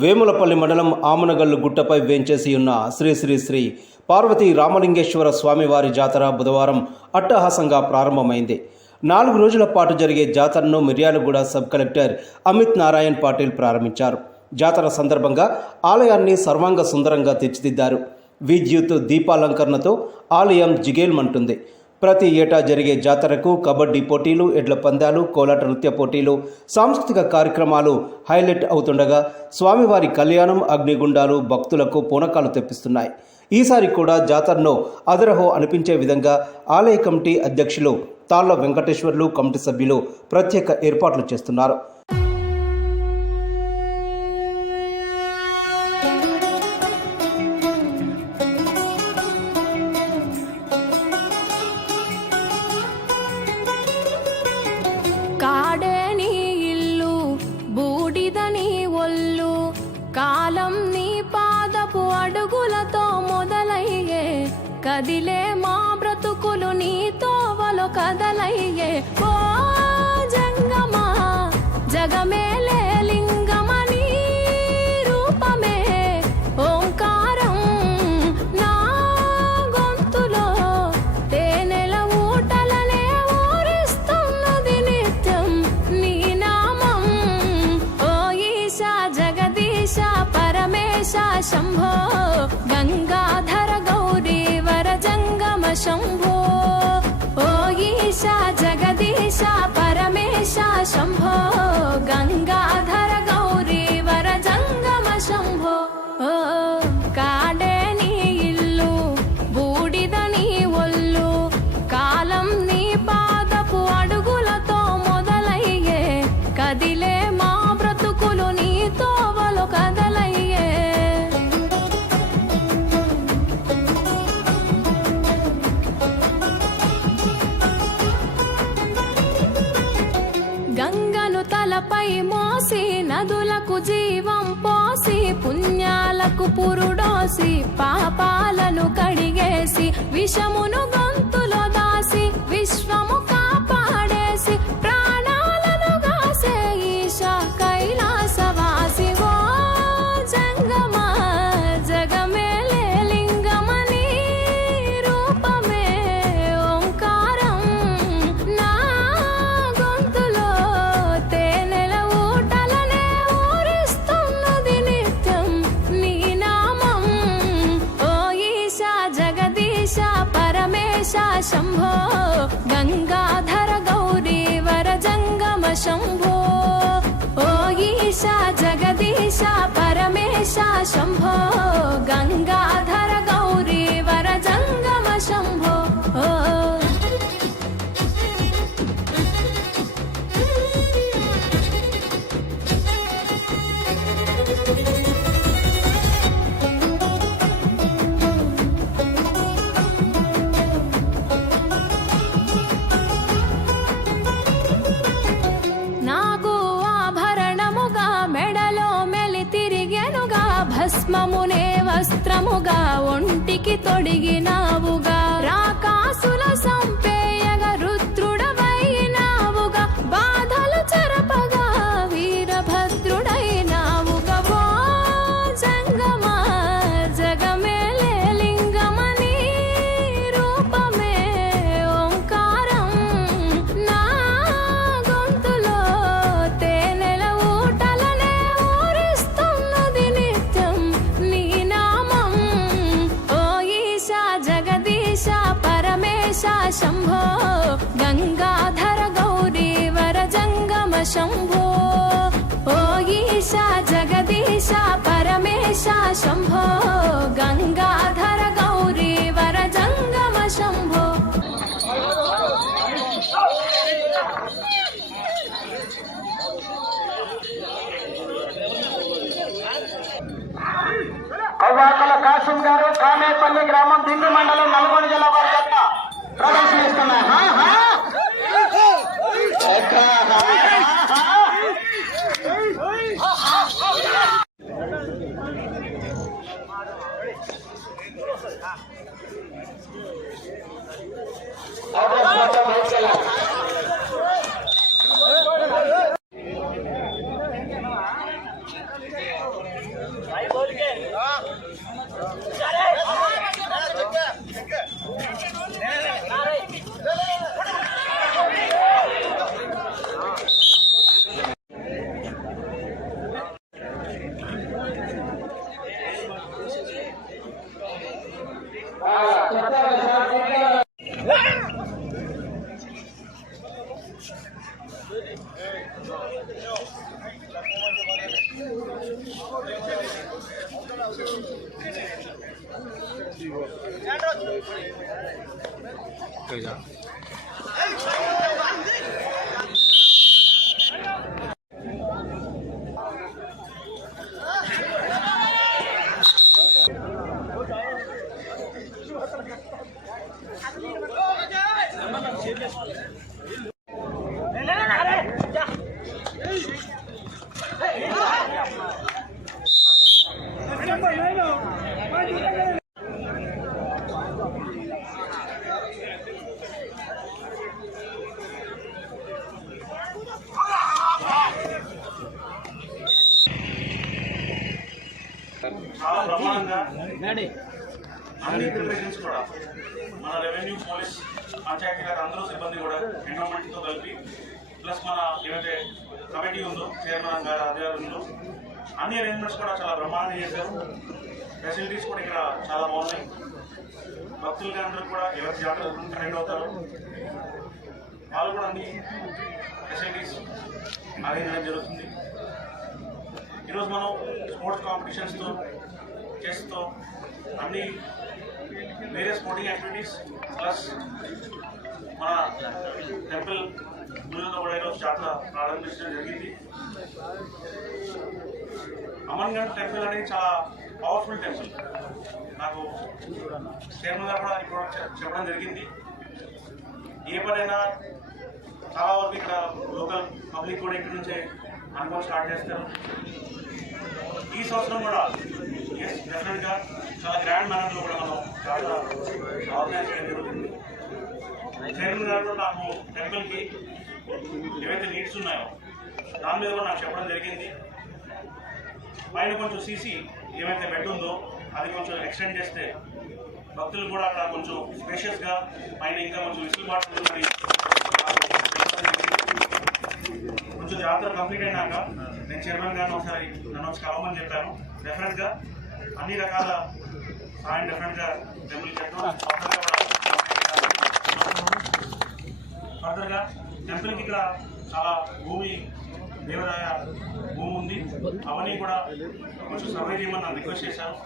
వేములపల్లి మండలం ఆమనగల్లు గుట్టపై వేంచేసి ఉన్న శ్రీ శ్రీ శ్రీ పార్వతీ రామలింగేశ్వర స్వామివారి జాతర బుధవారం అట్టహాసంగా ప్రారంభమైంది. 4 రోజుల పాటు జరిగే జాతరను మిర్యాలగూడ సబ్ కలెక్టర్ అమిత్ నారాయణ్ పాటిల్ ప్రారంభించారు. జాతర సందర్భంగా ఆలయాన్ని సర్వాంగ సుందరంగా తీర్చిదిద్దారు. విద్యుత్ దీపాలంకరణతో ఆలయం జిగేల్మంటుంది. ప్రతి ఏటా జరిగే జాతరకు కబడ్డీ పోటీలు, ఎడ్ల పందాలు, కోలాట నృత్య పోటీలు, సాంస్కృతిక కార్యక్రమాలు హైలైట్ అవుతుండగా స్వామివారి కళ్యాణం, అగ్నిగుండాలు భక్తులకు పూనకాలు తెప్పిస్తున్నాయి. ఈసారి కూడా జాతరను అదరహో అనిపించే విధంగా ఆలయ కమిటీ అధ్యక్షులు తాళ్ల వెంకటేశ్వర్లు, కమిటీ సభ్యులు ప్రత్యేక ఏర్పాట్లు చేస్తున్నారు. కాడేని ఇల్లు బూడిదని ఒళ్ళు, కాలం నీ పాదపు అడుగులతో మొదలయ్యే, కదిలే మా బ్రతుకులు నీ తోవలో కదలయ్యే. ఓ జంగమా జగమేలే లింగమని రూపమే ఓంకారం, నా గొంతులో తేనెల ఊటలనే ఊరిస్తున్నది నిత్యం నీ నామం. ఓ ఈశా జగదీశ పరమేశ శంభో, గంగాధర గౌరీ వర జంగమ శంభో. ఓ ఈశా జగదీశ పరమేశ శంభో, గంగాధర గౌరీ వర జంగమ శంభో. ఓ కాడేని ఇల్లు బూడిదని ఒళ్ళు, కాలం నీ పాదపు అడుగులతో మొదలయ్యే, కదిలే మా బ్రతుకులు నీ తోవలో కదలయ్యే. గంగను తలపై మోసి నదులకు జీవం పోసి, పుణ్యాలకు పురుడోసి పాపాలను కడిగేసి, విషమును గొంతులో దాసి విశ్వము కాపాడేసి, ప్రాణాలను గాసే ఈశా కైలాసవాసి. ఓ జంగమా జగమేలే లింగమని రూపమే ఓంకారం, నా గొంతులో తేనెల ఊటలనే ఊరిస్తున్నది నిత్యం నీ నామం. ఓ ఈశా జగదీశ పరమేశ శంభో, గంగాధర గౌరీ వర జంగమ శంభో. ఓ ఈశా జగదీశ పరమేశ శంభో, గంగాధర గౌరీ వర జంగమ శంభో. ఓ నాకు ఆభరణముగా మెడలో మెలి తిరిగెనుగా, భస్మమునే వస్త్రముగా ఒంటికి తొడిగినావుగా, రాకాసుల సంపేయగా రుద్రుడవైనావుగా, బాధలు చెరపగా వీరభద్రుడైనావుగా. ఓ జంగమా జగమేలే లింగమని రూపమే ఓంకారం, నా గొంతులో తేనెల ఊటలనే ఊరిస్తున్నది నిత్యం నీ నామం. ఓ ఈశా జగదీశ పరమేశ శంభో, గంగాధర గౌరీ వర జంగమ శంభో. ఓ ఈశా జగదీశ పరమేశ శంభో, గంగాధర గౌరీ వర జంగమ శంభో. కవ్వాకల కాసిం గారు, కామేపల్లి గ్రామం, దిండి మండలం, నల్గొండ జిల్లా వారి జత ప్రదర్శనిస్తున్నాయి. చాలా ప్రమాణంగా అన్ని ప్రిపరేషన్స్ కూడా మన రెవెన్యూ, పోలీస్, పంచాయతీరాజ్ అందరూ సిబ్బంది కూడా ఎండోమెంట్తో కలిపి ప్లస్ మన ఏదైతే కమిటీ ఉందో చైర్మన్ గారి ఆధ్వర్యంలో అన్ని అరేంజ్మెంట్స్ కూడా చాలా బ్రహ్మాండంగా చేశారు. ఫెసిలిటీస్ కూడా ఇక్కడ చాలా బాగున్నాయి. భక్తులకి అందరూ కూడా ఎవరి జాతర అటెండ్ అవుతారు, వాళ్ళు కూడా అన్ని ఫెసిలిటీస్ అరేంజ్ చేయడం జరుగుతుంది. ఈరోజు మనం స్పోర్ట్స్ కాంపిటీషన్స్తో, చెస్తో అన్ని వేరే స్పోర్టింగ్ యాక్టివిటీస్ ప్లస్ మన టెంపుల్ గుళ్ళతో కూడా ఈరోజు జాతర ప్రారంభించడం జరిగింది. అమన్గఢ్ టెంపుల్ అనేది చాలా పవర్ఫుల్ టెంపుల్. నాకు చైర్మన్ గారు కూడా ఇప్పుడు చెప్పడం జరిగింది. ఏ పనైనా చాలా వరకు ఇక్కడ లోకల్ పబ్లిక్ కూడా ఇక్కడ నుంచే అనుభవం స్టార్ట్ చేస్తారు. ఈ సంవత్సరం కూడా డెఫినెట్గా చాలా గ్రాండ్ మేనర్లో కూడా మనం చాలా ఆర్గనైజ్ చేయడం జరుగుతుంది. చైర్మన్ గారు నాకు టెంపుల్కి ఏవైతే నీడ్స్ ఉన్నాయో దాని మీద కూడా నాకు చెప్పడం జరిగింది. పైన కొంచెం సీసీ ఏమైతే బెడ్ ఉందో అది కొంచెం ఎక్స్టెండ్ చేస్తే భక్తులు కూడా అక్కడ కొంచెం స్పేషియస్గా పైన ఇంకా కొంచెం విసులుబాటు ఉందని కొంచెం జాతర కంప్లీట్ అయినాక నేను చైర్మన్ గారిని ఒకసారి నన్ను వచ్చి కలవమని చెప్పాను. డెఫినెట్గా అన్ని రకాల సాయం డెఫినెట్గా టెంపుల్ చేద్దాం. ఫర్దర్గా టెంపుల్కి ఇక్కడ చాలా భూమి, దేవాదాయ భూమి ఉంది. అవన్నీ కూడా కొంచెం సర్వే చేయమని నన్ను రిక్వెస్ట్ చేశాను.